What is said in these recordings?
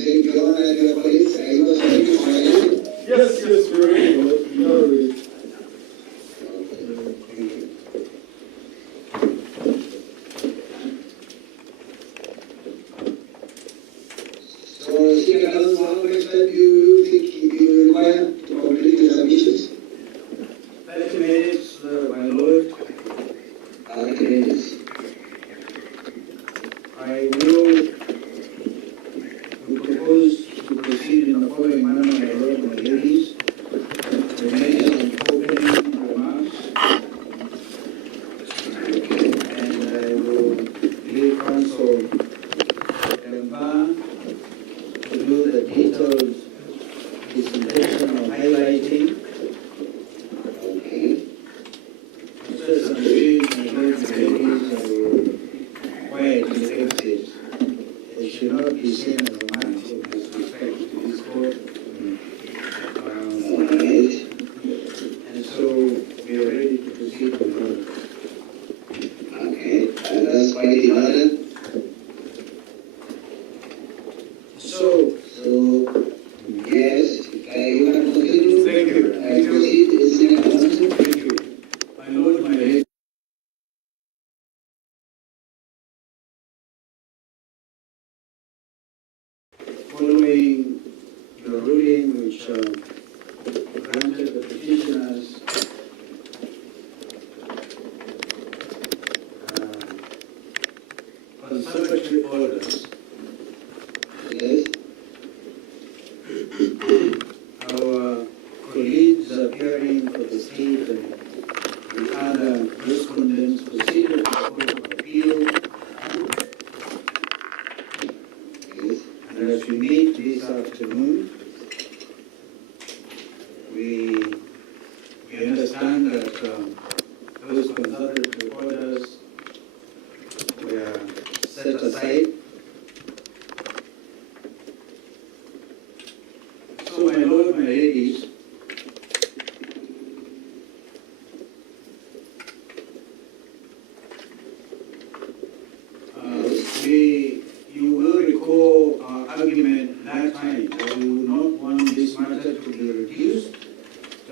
think John and your colleagues, I was ready for it. Yes, we're ready. We are ready. So, Sri Kalonzo, how much time do you think you require to complete the submissions? 30 minutes, my lord. 30 minutes. I will propose to proceed in the following manner, my lord, my ladies. I make some opening remarks, and I will leave counsel to do the detailed presentation or highlighting. Okay. So some things, my lord, my ladies, I will quietly exit. It should not be seen as a man of disrespect to this court. Alright. And so we are ready to proceed with the Okay. And that's quite in order. So, Yes. You can continue. thank you. And proceed, Sri Kalonzo. Thank you. My lord, my lady. Following the ruling which granted the petitioners conservatory orders, Yes. our colleagues appearing for the state and the other respondents proceeded to the Court of Appeal. Yes. And as we meet this afternoon, we understand that those conservatory orders were set aside. So, my lord, my ladies, you will recall our argument that time that we would not want this matter to be reduced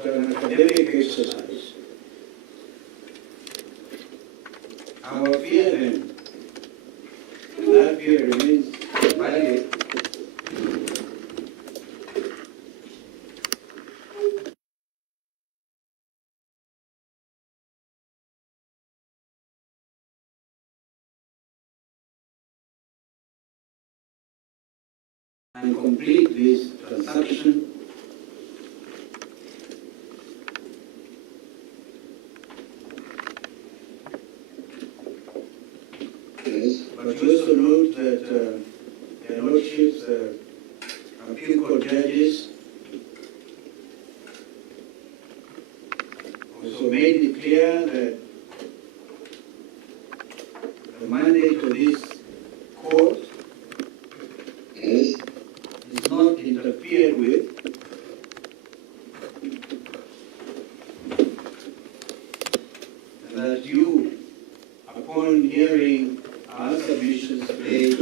to an academic exercise. Our fear then, and that fear remains valid, and complete this transaction Yes. but you also note that their lordships, appeal court judges, also made it clear that the mandate of this court Yes. is not interfered with, and that you, upon hearing our submissions today,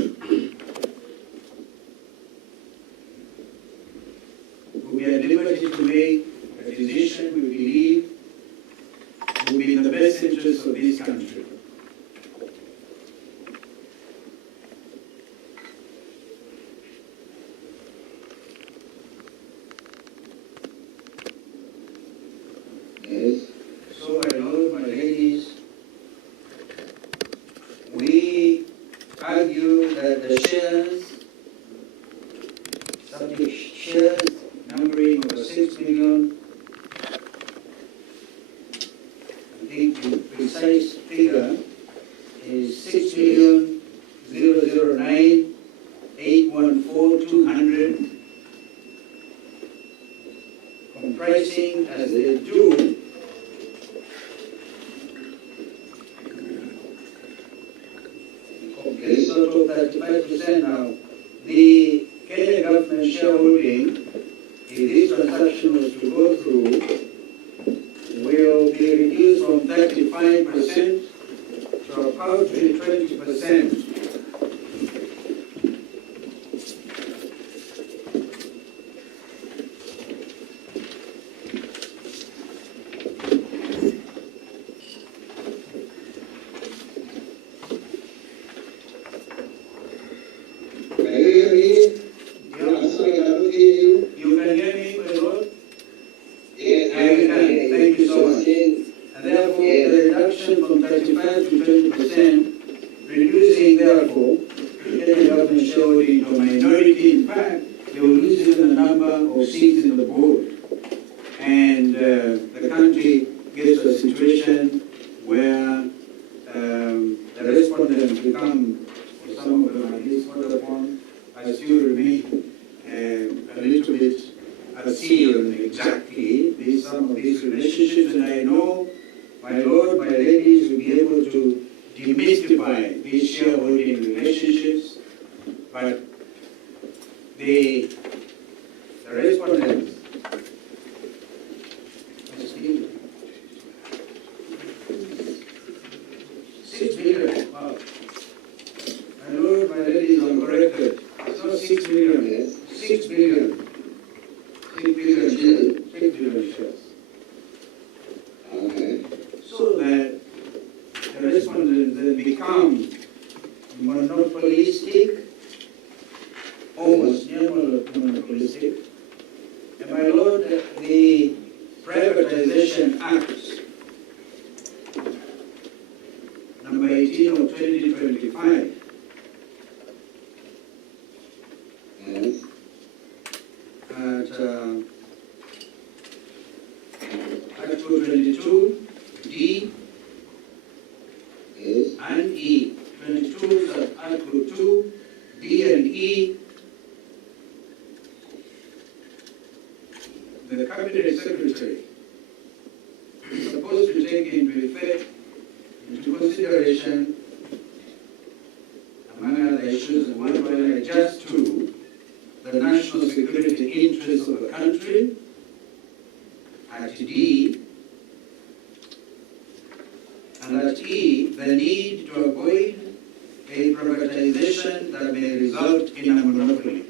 will be at liberty to make a decision we believe will be in the best interest of this country. Yes. So, my lord, my ladies, we argue that the shares, subject shares numbering over 6 million, I think the precise figure is 6,009,814,200, comprising as they do Yes. total 35% now. The Kenya government shareholding, if this transaction was to go through, will be reduced from 35% to about 20%. in fact, they will lose even the number of seats in the board. And the country gets to a situation where the respondents become, or some of them at least, called upon, I still remain a little bit at sea on exactly some of these relationships, and I know, my Lord, my ladies, will be able to demystify these shareholding relationships, but the respondents, $6 billion. Wow. My Lord, my ladies, I'm corrected. It's not 6 million. Yes. 6 billion. 6 billion shares. 6 billion shares. Okay. So that the respondents then become monopolistic, almost monopolistic. And my Lord, the Privatization Act, number 18 of 2025, Yes. at Article 22, D Yes. and E. 22 sub Article 2, D and E. The Cabinet Secretary is supposed to take into consideration, among other issues, one will adjust to the national security interests of the country at D, and at E, the need to avoid a privatization that may result in a monopoly.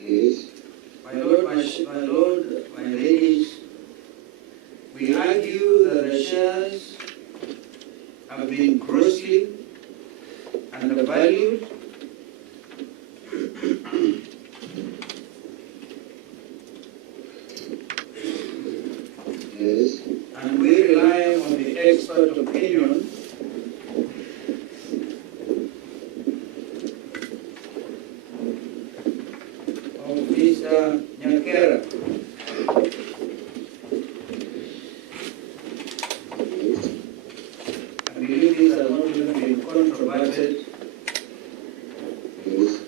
Yes. My Lord, my ladies, we argue that the shares have been grossly undervalued Yes. and we rely on the expert opinion of Mr. Nyakera. Yes. I believe these are not even been controverted. Yes.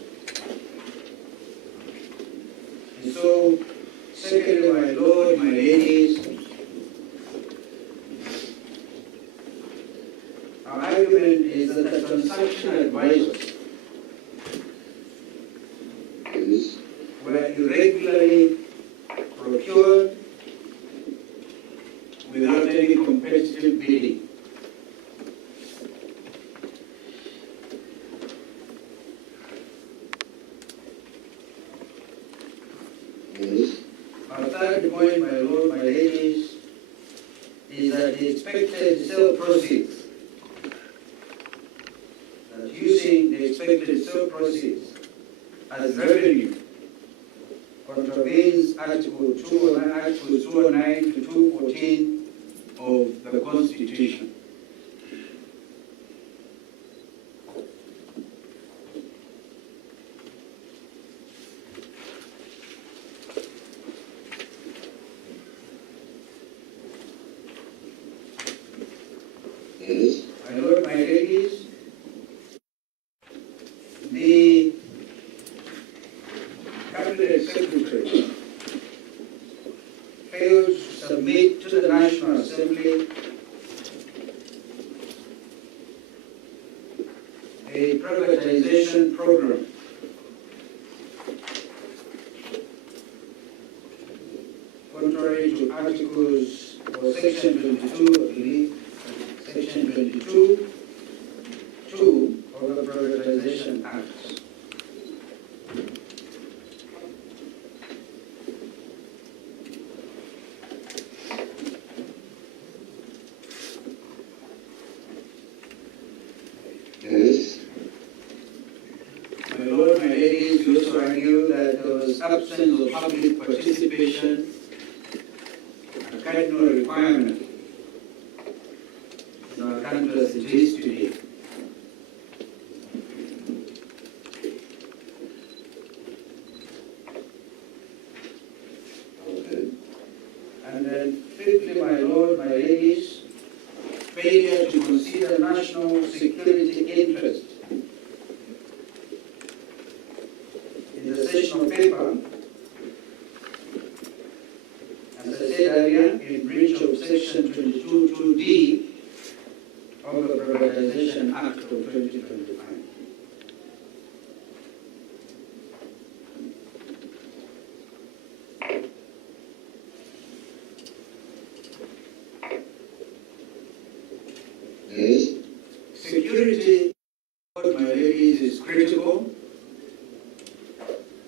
And so, secondly, my Lord, my ladies, our argument is that the transaction advisors Yes. were irregularly procured without any competitive bidding. Yes. Our third point, my Lord, my ladies, is that the expected sale proceeds, that using the expected sale proceeds as revenue contravenes Articles 209 to 214 of the Constitution. Yes. My Lord, my ladies, the Cabinet Secretary failed to submit to the National Assembly a privatization program contrary to Articles or Section 22, I believe, Section 22, 2 of the Privatization Act. Yes. My Lord, my ladies, we also argue that there was absence of public participation, a cardinal requirement national security interest. In the session paper, as I said earlier, in breach of Section 22(2)D of the Privatization Act of 2025. Yes. Security, my ladies, is critical.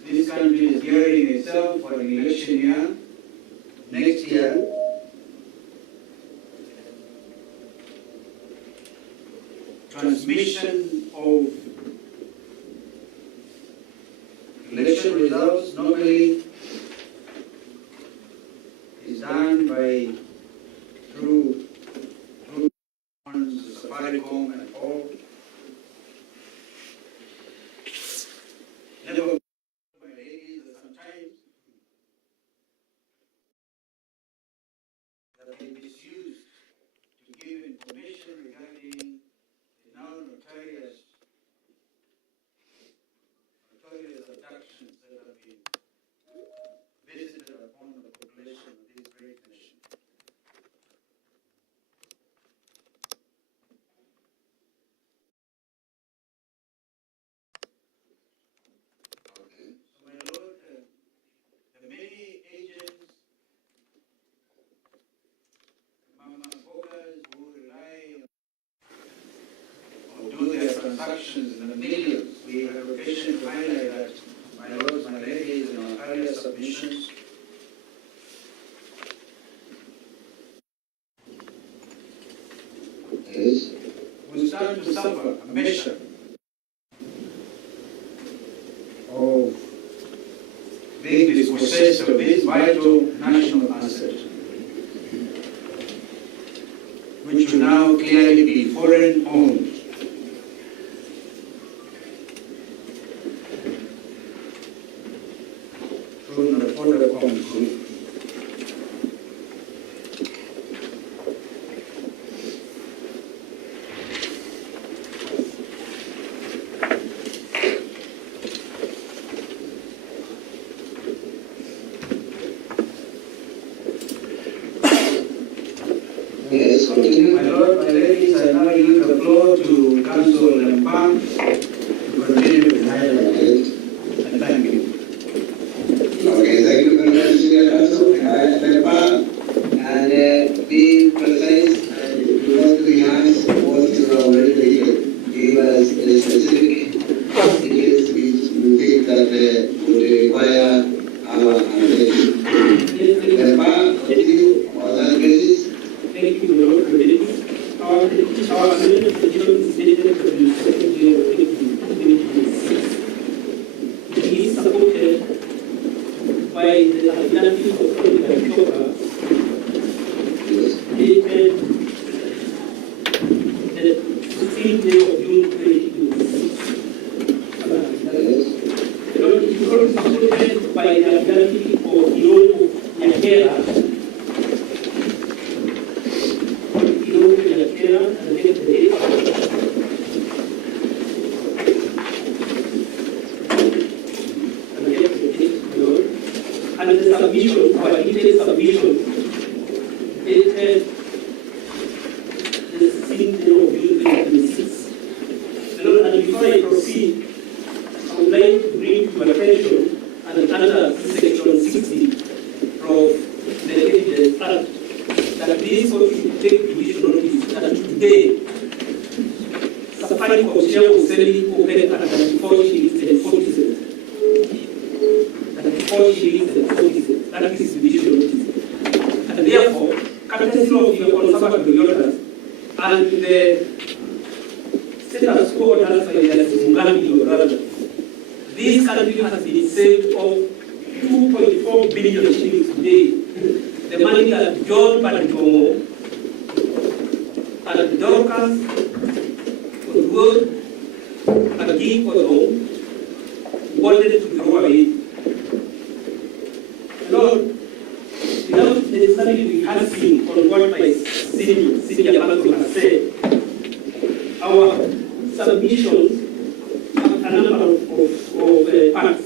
This country is gearing itself for an election year next year. Transmission of election results normally is done by through the Safaricom and all. Never, my ladies, that sometimes that they misuse to give information regarding the now notorious abductions that have been visited upon the population of this great nation. So, my Lord, the many agents, Mama Bogas, who rely or do their transactions in the millions, we have occasion to highlight that, my lords, my ladies, in our earlier submissions. Yes. We start to suffer a measure of being dispossessed of this vital national asset, which will now clearly be foreign owned. Through the Safaricom Group. Yes, continue. My Lord, my ladies, I now yield the floor to Council Lempan to continue with the highlight. Yes. And thank you. Okay, thank you very much, Senior Counsel. And be precise and do not rehearse what you have already given. Give us the specific details which you think that would require our attention. Continue on that basis. Thank you, Lord, for this. Our petition is dated for the 2nd day of April 2026. It is supported by the affidavit of Musyoka, dated the 16th day of June 2026. Lord, it is also supported by the affidavit of Musyoka, and the submission, our detailed submission, dated the 16th day of June 2026. Lord, and before I proceed, I would like to bring to your attention and under Section 60 of the Evidence Act that this court should take judicial notice that today Safaricom share was selling open at 94 shillings and 40 cents. 4 shillings and 40 cents. That is judicial notice. And therefore, courtesy of your conservative orders and the status quo orders by Justice Mugambi, your brother, this country has been saved of 2.4 billion shillings today. The money that John Banjomo and Dorcas Wood and Guy Kodo wanted to throw away. Lord, without necessarily rehearsing on what my senior counsel has said, our submissions have a number of parts.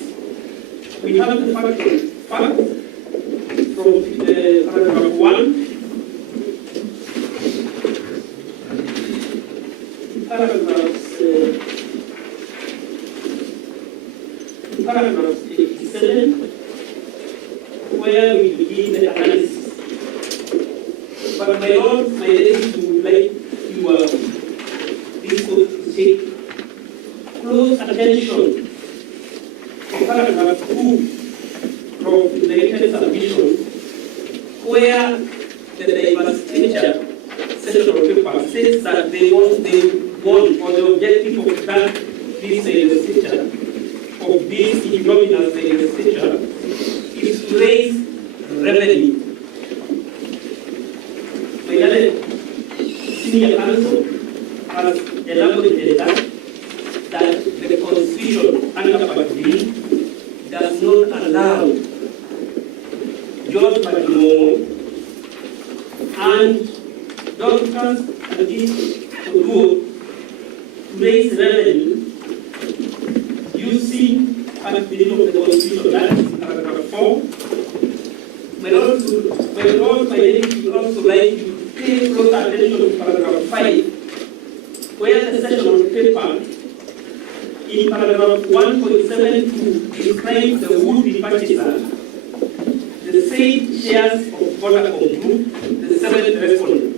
We have the fact from paragraph 1, paragraph 87, where we begin the analysis. But my Lord, my ladies, we would like this court to take close attention to paragraph 2 from the written submission, where the divestiture section of paper says that they want or the objective of that this divestiture of this ignominious divestiture is to raise revenue. My senior counsel has elaborated that the Constitution under Part 3 does not allow George Padimomo and Dr. Adis Oduo to raise revenue using Part 3 of the Constitution, that is paragraph 4. My Lord, my lady would also like to pay close attention to paragraph 5, where the section of paper in paragraph 1.72 describes the would-be purchaser, the said shares of Vodacom Group, the seventh respondent,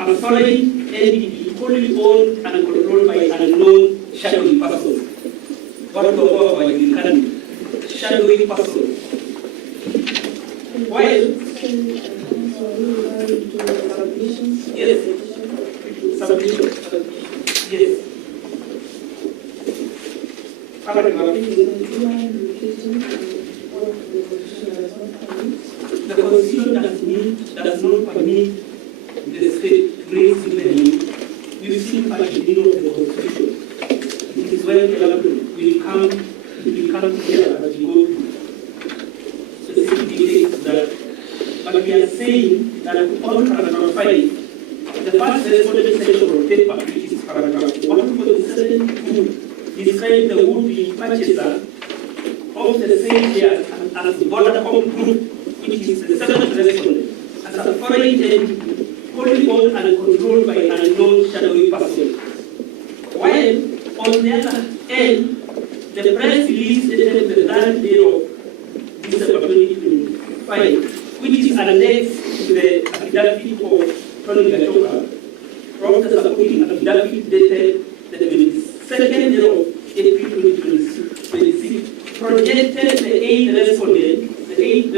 are foreign entity wholly owned and controlled by unknown shadowy persons. What the law by the country? Shadowy persons. While yes, submission. Yes. The Constitution does not permit the state to raise revenue using Part 3 of the Constitution. It is where we come together as we go through specific details that. But we are saying that on paragraph 5, the first respondent section of paper, which is paragraph 1.72, describes the would-be purchaser of the same shares as the Vodacom Group, which is the seventh respondent, as a foreign entity wholly owned and controlled by unknown shadowy person. While, on the other end, the press release dated the 3rd day of December 2025, which is annexed to the affidavit of Tony Musyoka, from the supporting affidavit dated the 22nd day of April 2026, projected the 8th respondent being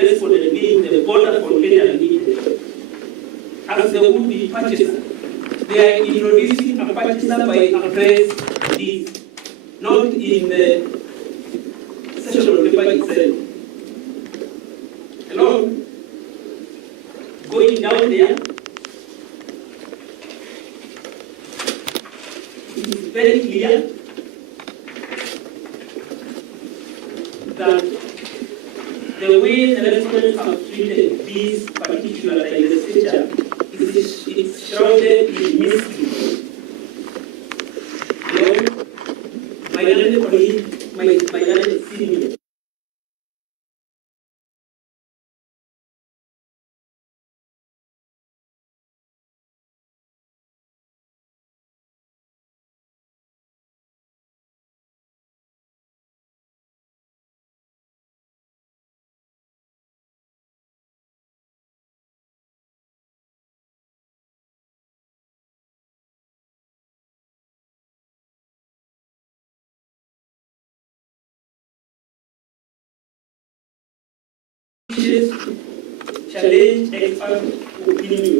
the Vodafone Kenya Limited as the would-be purchaser. They are introducing a purchaser by address D, not in the section of paper itself. Hello? Going down there, it is very clear that the way the respondents have treated this particular legislature is shrouded in mystery. My learned colleague, my learned senior, challenge expert opinion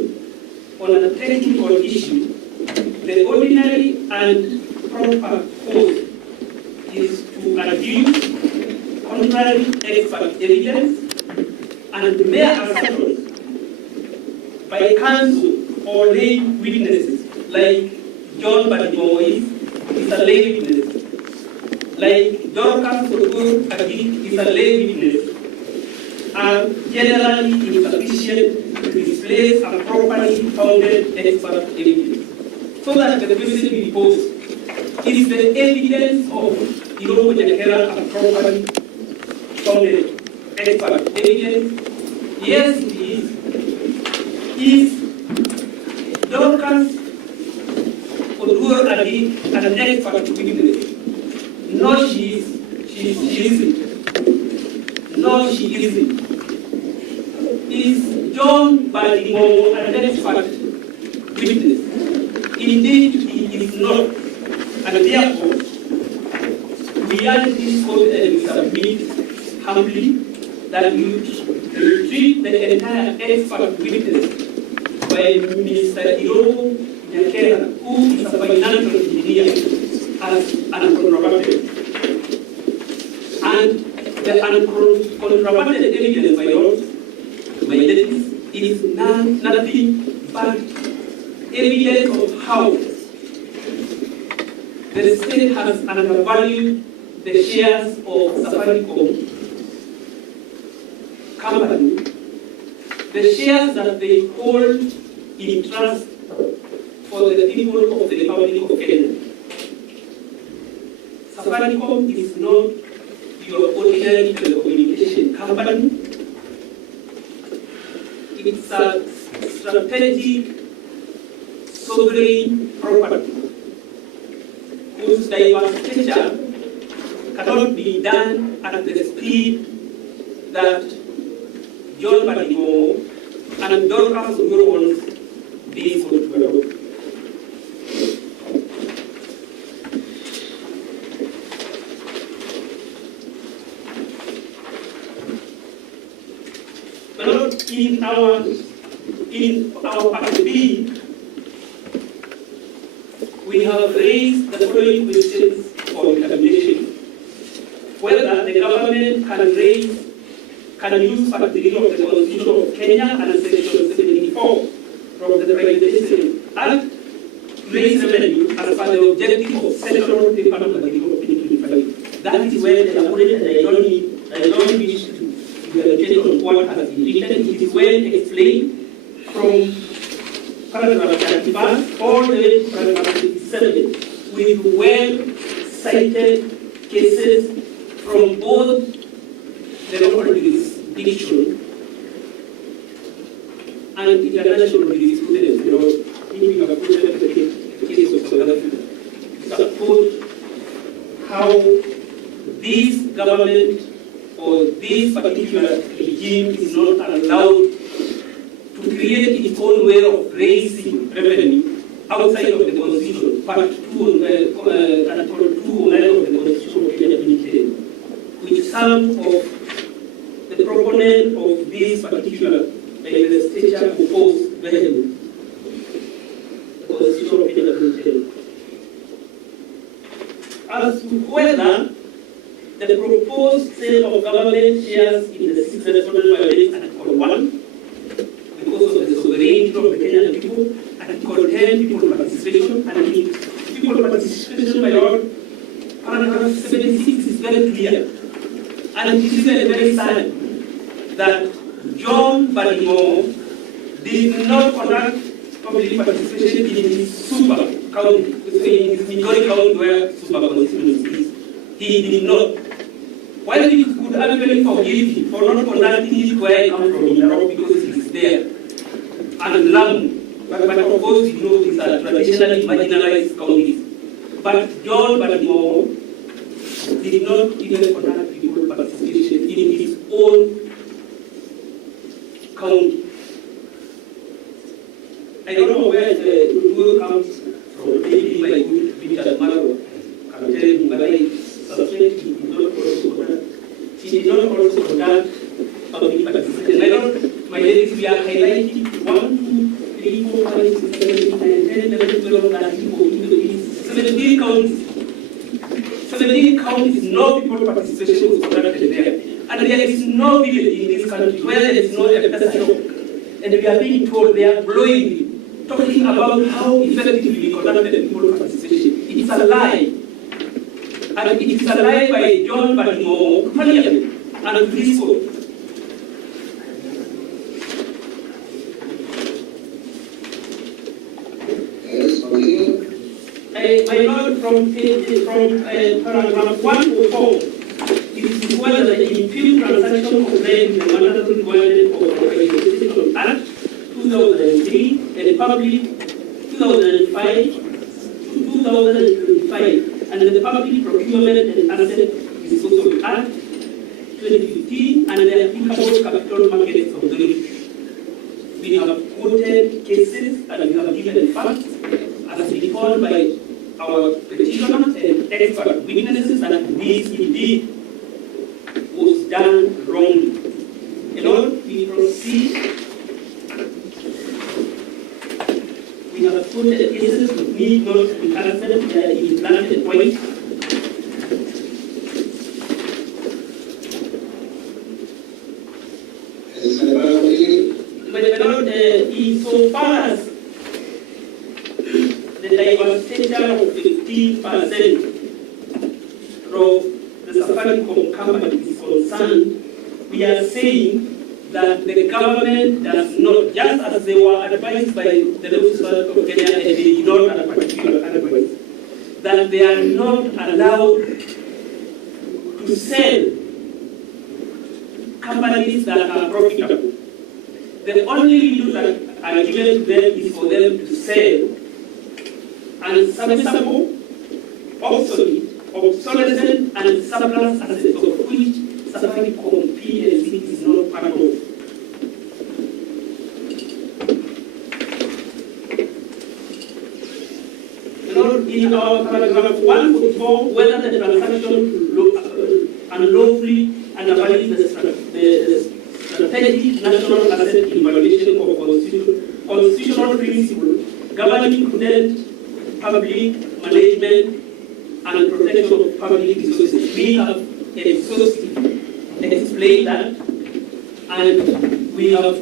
on a technical issue. The ordinary and proper course is to adduce contrary expert evidence and mere assertions by counsel or lay witnesses, like John Badimo is a lay witness, like Dorcas Odur Agik is a lay witness, are generally insufficient to displace a properly founded expert evidence. so that the question will be posed. Is the evidence of Musyoka a properly founded expert evidence? Yes, it is. Is Dorcas Odur Adi an expert witness? No, she isn't. No, she isn't. Is John Badimo an expert witness? Indeed, he is not. And therefore, we urge this court and we submit humbly that we treat the entire expert witness by Mr. Musyoka, who is a financial engineer, as uncontroverted. And the uncontroverted evidence, my ladies, is nothing but evidence of how the state has undervalued the shares of Safaricom company, the shares that they hold in trust for the people of the Republic of Kenya. Safaricom is not your ordinary telecommunication company. It's a strategic sovereign property whose diversification cannot be done at the speed that John Badimo and Dorcas Odur wants this to develop. But in our part B, we have raised the following questions for determination: whether the government can use Part 3 of the Constitution of Kenya and Section 74 from the Privatization Act to raise revenue as per the objective of Central Department of 2025. That is where the opponent, and I don't wish to evaluate on what has been written. It is well explained from paragraph 31 all the way to paragraph 57 with well-cited cases from both the local jurisdiction and international jurisprudence. We have put the case of South Africa to support how this government or this particular regime is not allowed to create its own way of raising revenue outside of the Constitution, Part 2 and Article 2 of the Constitution of Kenya 2010, which some of the proponent of this particular legislature opposed vehemently. The Constitution of Kenya 2010. As to whether the proposed sale of government shares in the 6th Resolution violates Article 1 because of the sovereignty of the Kenyan people, Article 10, people participation, and in people participation, my lord, paragraph 76 is very clear. And it is very sad that John Badimo did not conduct public participation in his super county, in his Migori county where super constituency is. He did not. While we could actually forgive him for not conducting it where he comes from in Nairobi because he is there, and Lamu, but of course you know these are traditionally marginalized counties. But John Badimo did not even conduct people participation in his own county. I don't know where the rule comes from. Maybe my good Peter Maro can tell me, but I suspect he did not also conduct. He did not also conduct public participation. I don't, my ladies, we are highlighting 1, 2, 3, 4, 5, 6, 7, 8, 9, 10, 11, 12, 13, 14, 17 counties. 17 counties, no people participation was conducted there. And there is no village in this country where there is no episode. And we are being told they are blowing, talking about how effectively we conducted people participation. It's a lie. And it is a lie by John Badimo, Parliament, and this court. Yes, continue. my lord, from paragraph 104, it is whether the impute transaction complaint in the mandatory requirement of the Privatization Act 2003 and Public 2005 to 2025 and the Public Procurement and Asset Disposal Act 2015 and the applicable capital markets authority. We have quoted cases and we have given facts as recalled by our petitioners and expert witnesses that this indeed was done wrongly. Lord, we proceed. We have quoted cases which need not to be answered in black and white. My Lord, insofar as the divestiture of 15% of the Safaricom company is concerned, we are saying that the government does not, just as they were advised by the legislature of Kenya and they ignored a particular advice, that they are not allowed to sell companies that are profitable. The only window that are given to them is for them to sell unserviceable, obsolescent, and surplus assets of which Safaricom PLC is not part of. In our paragraph 144, whether the transaction unlawfully and violates the strategic national asset in violation of constitutional principles governing prudent public management and protection of public resources. We have exhaustively explained that, and we have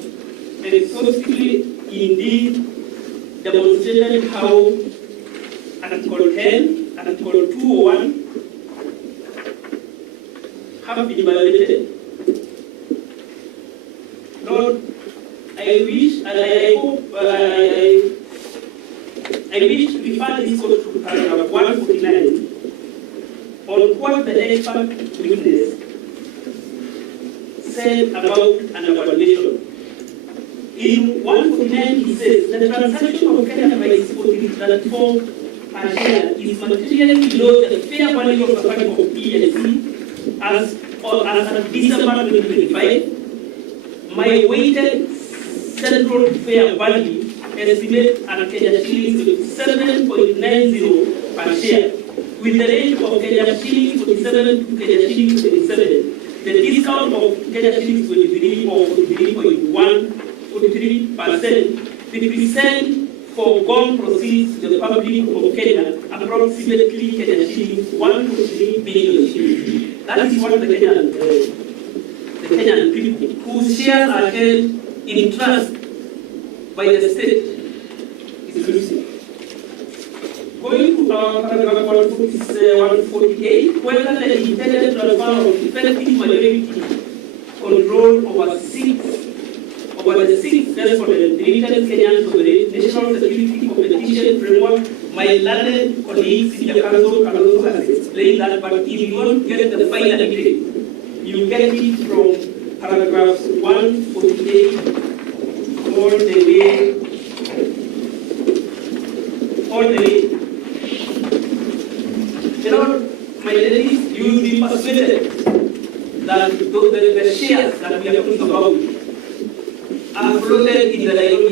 exhaustively indeed demonstrated how Article 10, Article 201 have been violated. Lord, I wish and I hope I wish to refer this court to paragraph 149 on what the expert witness said about an evaluation. In 149, he says that the transaction of Kenya by its 44 per share is materially below the fair value of Safaricom PLC as of December 2025. My weighted central fair value estimate at Kenya shillings 7.90 per share, with the range of Kenya shillings 47 to Kenya shillings 27. The discount of Kenya shillings 23 or 43%, represent foregone proceeds to the public of Kenya approximately Kenya shillings 1.3 billion shillings. That is what the Kenyan people whose shares are held in trust by the state is losing. Going to our paragraph 148, whether the intended transfer of effective majority control over the six respondents, the Lieutenant Kenyan for the National Security Competition Framework, my learned colleague, Kalonzo has explained that, but if you want to get the final detail, you get it from paragraphs 148 all the way. You know, my ladies, you will be persuaded that the shares that we are talking about are floated in the Nairobi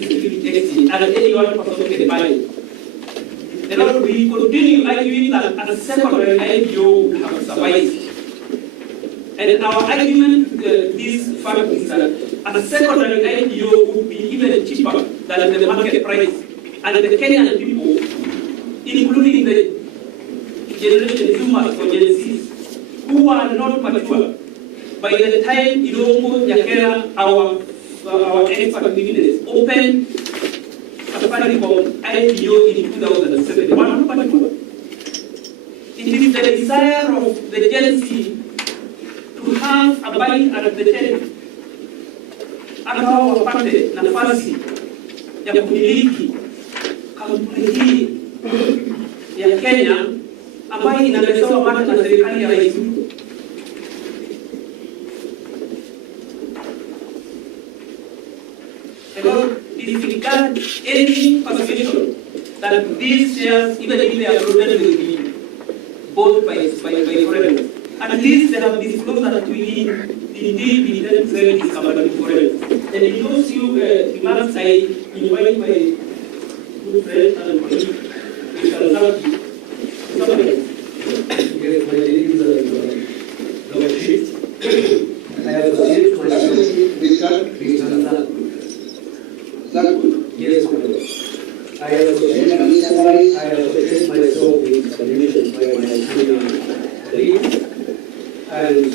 Security Exchange, and anyone person can buy it. You know, we continue arguing that a secondary IPO would have survived. And our argument to this fact is that a secondary IPO would be even cheaper than the market price. And the Kenyan people, including the generation Zoomers or Gen Zs, who are not mature, by the time Ilongo Nyakera, our expert witness, opened Safaricom IPO in 2007, one particular. It is the desire of the Gen Z to have a bite at the table, akawa wapate nafasi ya kumiliki kampuni hii ya Kenya ambayo inaletewa mapato na serikali ya Rais Ruto. Disregard any perception that these shares, even if they are floated, will be bought by foreigners. At least they have disclosed that we indeed intend to sell this company to foreigners. And in those few remarks, I invite my good friend and colleague, Kalonzo, to summarize. Yes, my name is Dr. Shift. I associate myself with Mr. Yes, my Lord. I associate myself with submissions by my senior colleagues. And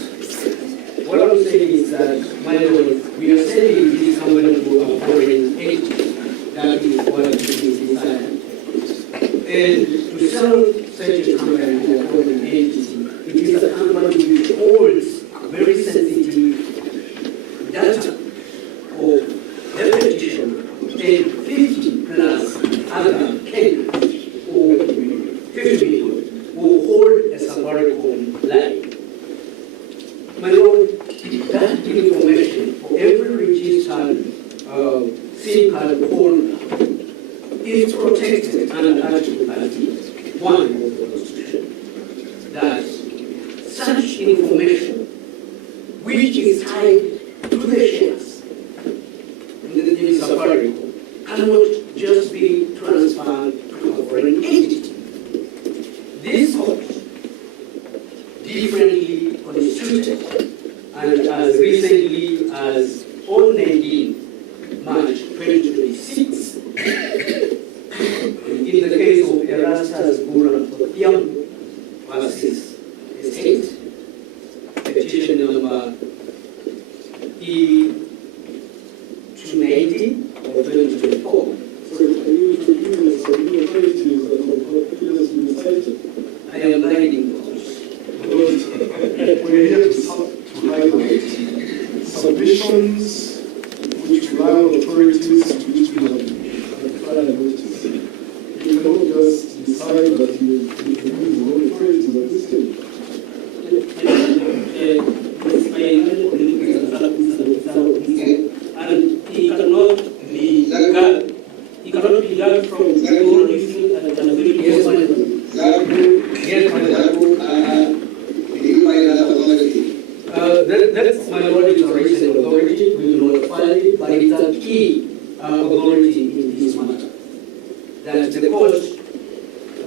what I'm saying is that, my Lord, we are selling this company to a foreign entity. That is what is inside. And to sell such a company to a foreign entity, it is a company which holds very sensitive data of repetition and 50 plus other candidates who 50 million who hold a Safaricom line. My Lord, that information for every registered SIM card holder is protected under Article 31 of the Constitution. That such information, which is tied to the shares in Safaricom, cannot just be transferred to a foreign entity. This court, differently constituted, and as recently as on 19 March 2026, in the case of Erastus Gura versus Estate, petition number E290 of 2024. So can you introduce us some new authorities that have previously been cited? I am guiding those. Because we're here to highlight submissions which rely on authorities to which we have prior notice. You cannot just decide that you introduce the wrong authorities at this stage. And he cannot be guarded. He cannot be guarded from producing and transferring. Yes, my Lord. Yes, my Lord. That's my Lord is a recent authority. We do not file it, but it's a key authority in this matter. That the court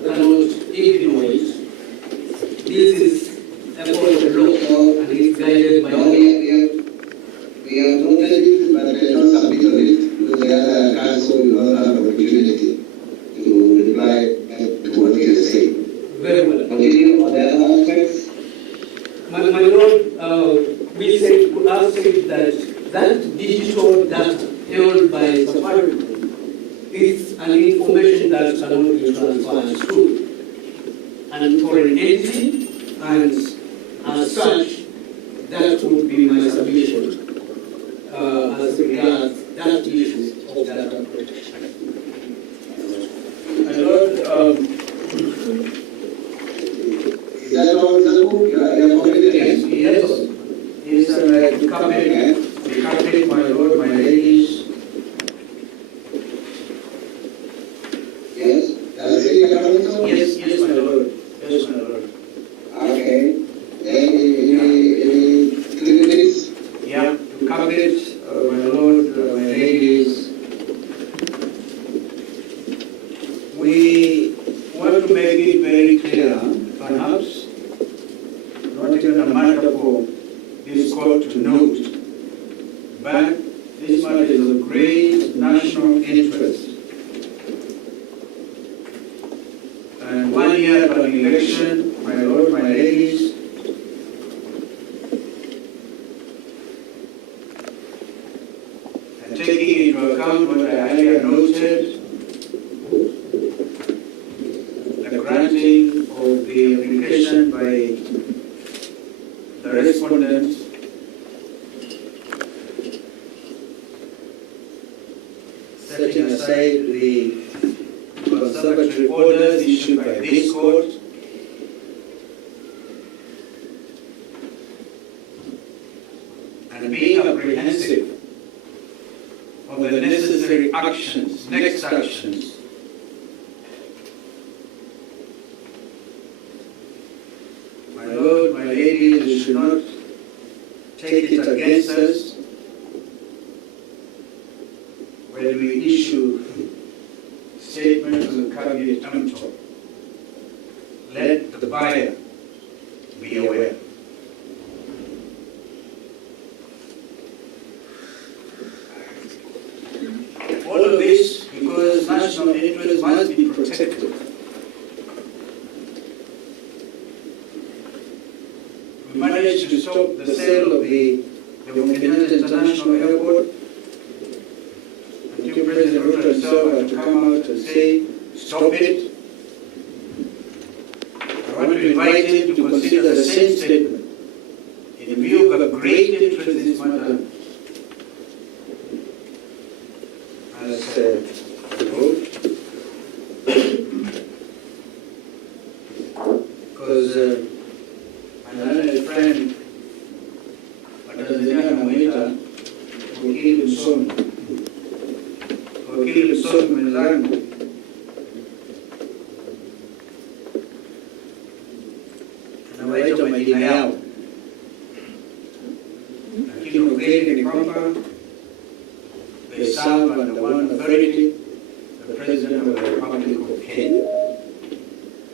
cannot ignore it. This is a court of law and it's guided by No, law. we have noted it, but we have not submitted it because the other council will not have opportunity to reply to what you are saying. Very well. Continue on the other aspects. My Lord, we say to us that digital data held by Safaricom is an information that cannot be transferred to an foreign entity, and as such, that would be my submission as regards that issue of data protection. My Lord, Is that all, Zaku? You are committed? yes, yes, to comment, my Lord, my ladies. Yes? Does it say Kalonzo? Yes, yes, my Lord. Yes, my Lord. Okay. Then any 3 minutes? Yeah, to comment, my Lord, my ladies. We want to make it very clear, perhaps, not even a matter for this court to note, but this matter is of great national interest. And 1 year of an election, my Lord, my ladies, and taking into account what I earlier noted, the granting of the application by the respondent, setting aside the salvatory orders issued by this court, and being apprehensive of the necessary actions, next actions, my lord, my ladies, you should not take it against us when we issue statements of caveat emptor. Let the buyer be aware. All of this because national interests must be protected. We managed to stop the sale of the Kenyatta International Airport until President Ruto himself had to come out and say, stop it. I want to invite him to consider the same statement in view of the great interest this matter has evoked. Because another friend, Tanzania anamuita wakili msomi. Wakili msomi mwenzangu anawaita majina yao, lakini ukweli ni kwamba they serve under one authority, the President of the Republic of Kenya.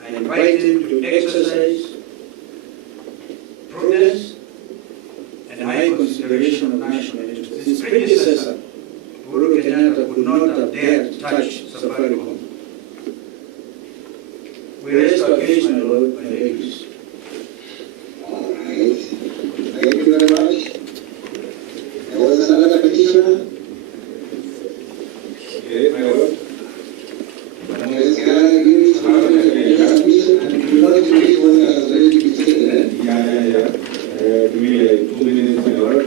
I invite him to exercise prudence and high consideration of national interests. His predecessor, Uhuru Kenyatta, could not have dared to touch Safaricom. We raise our case, my lord, my ladies. All right. Thank you very much. There was another petitioner. Okay, my lord. Yes, can I give you some information? And you know the case was ready to be taken, eh? Yeah. Give me 2 minutes, my lord.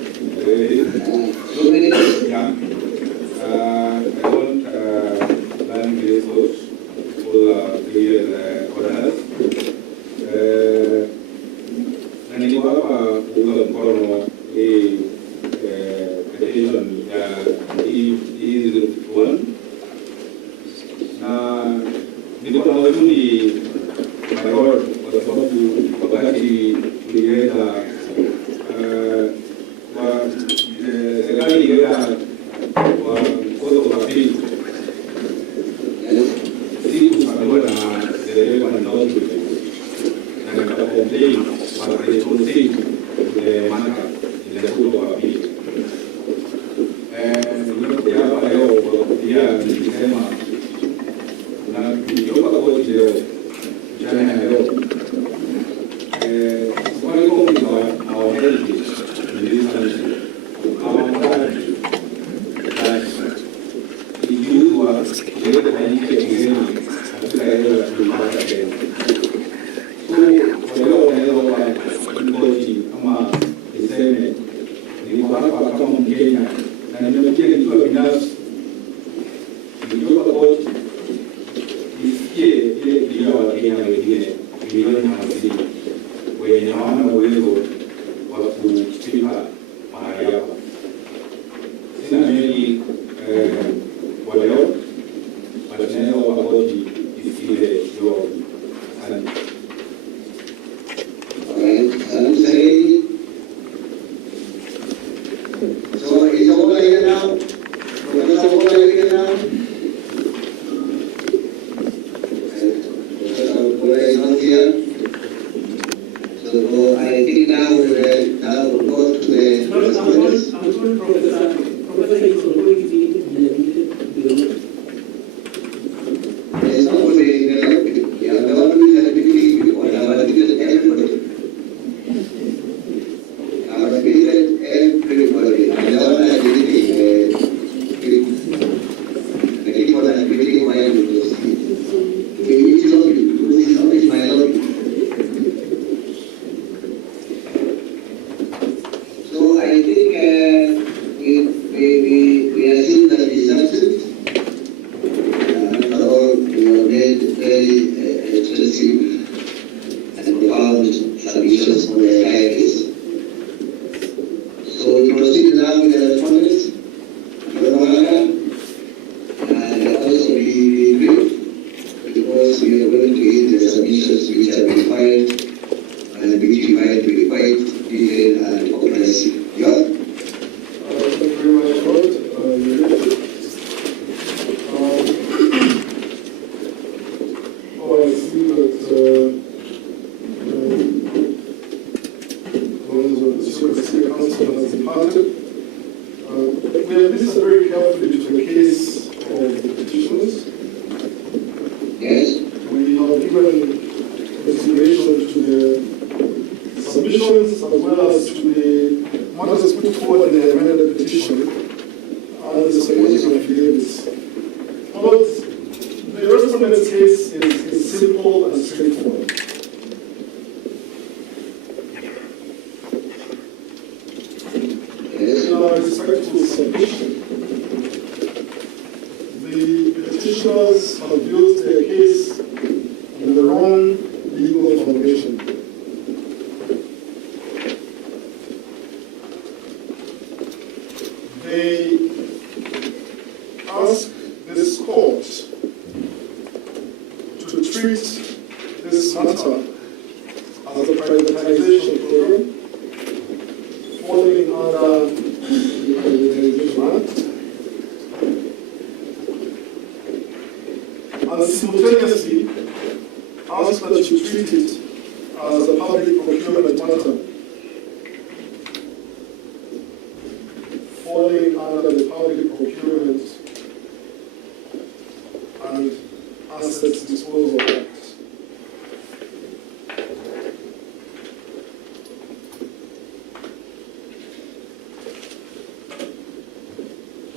2 minutes? Yeah. I want land this house for the orders. Na niliwapa kuunga mkono hii petition ya E051 na nilikuwa na huzuni my lord, kwa sababu wakati tuliweza serikali iliweza kwa mkono wa pili sikusimamiwa na dereva na ndoto na nikakomplain kwa responsibility the matter in the court wa pili. Nimekuja hapa leo kwa kupitia nikisema na nikiomba koti leo mchana ya leo Safaricom is our heritage in this country. Our country that ikiuzwa ilete kwa nchi ya kigeni hatutaelewa tulipata tena. So kwa leo naelewa koti kama niseme niko hapa kama Mkenya na nimekuja nikiwa binafsi nikiomba koti isikie ile kilio wa Kenya wengine milioni 50 wenye hawana uwezo wa kulipa mahali hapa. Sina mengi kwa leo, bali naomba koti isikize leo. Asante. So is the order here now? Professor, order here now? Professor Ola is not here. So I think now we'll go to the first witness. I'm told Professor is already It's not going to be elected. Yeah, the one who is elected, or I have defeated everybody. I have defeated everybody. And the one that did it, I keep on defeating my enemies. It is lobby, because this is my lobby. well as to the matters put forward in the amended petition and the supporting affidavits. But the respondent's case is simple and straightforward. Yes. In our respectful submission, the petitioners have built their case on the wrong legal foundation. They ask this court to treat this matter as a privatization program falling under the Privatization Act, and simultaneously ask that you treat it as a public procurement matter falling under the Public Procurement and Assets Disposal Act.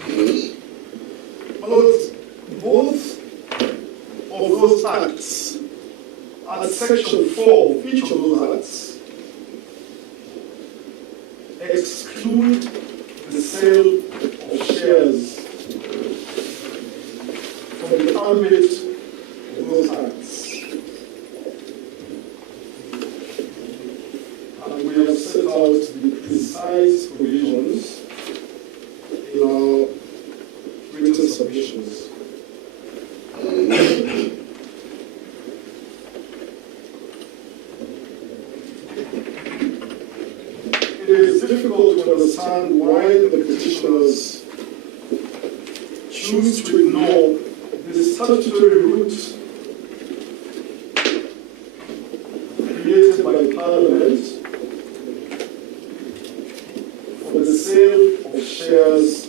Yes. But both of those acts, at section 4 of each of those acts, exclude the sale of shares from the ambit of those acts. And we have set out the precise provisions in our written submissions. It is difficult to understand why the petitioners choose to ignore the statutory route created by Parliament for the sale of shares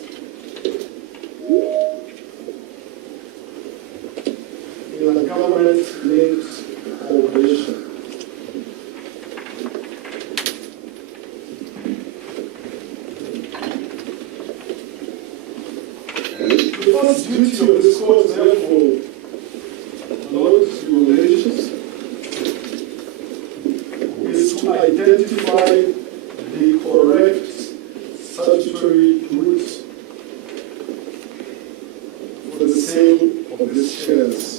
in a government-linked corporation. The first duty of this court, therefore, Lord, your ladies, is to identify the correct statutory route for the sale of these shares.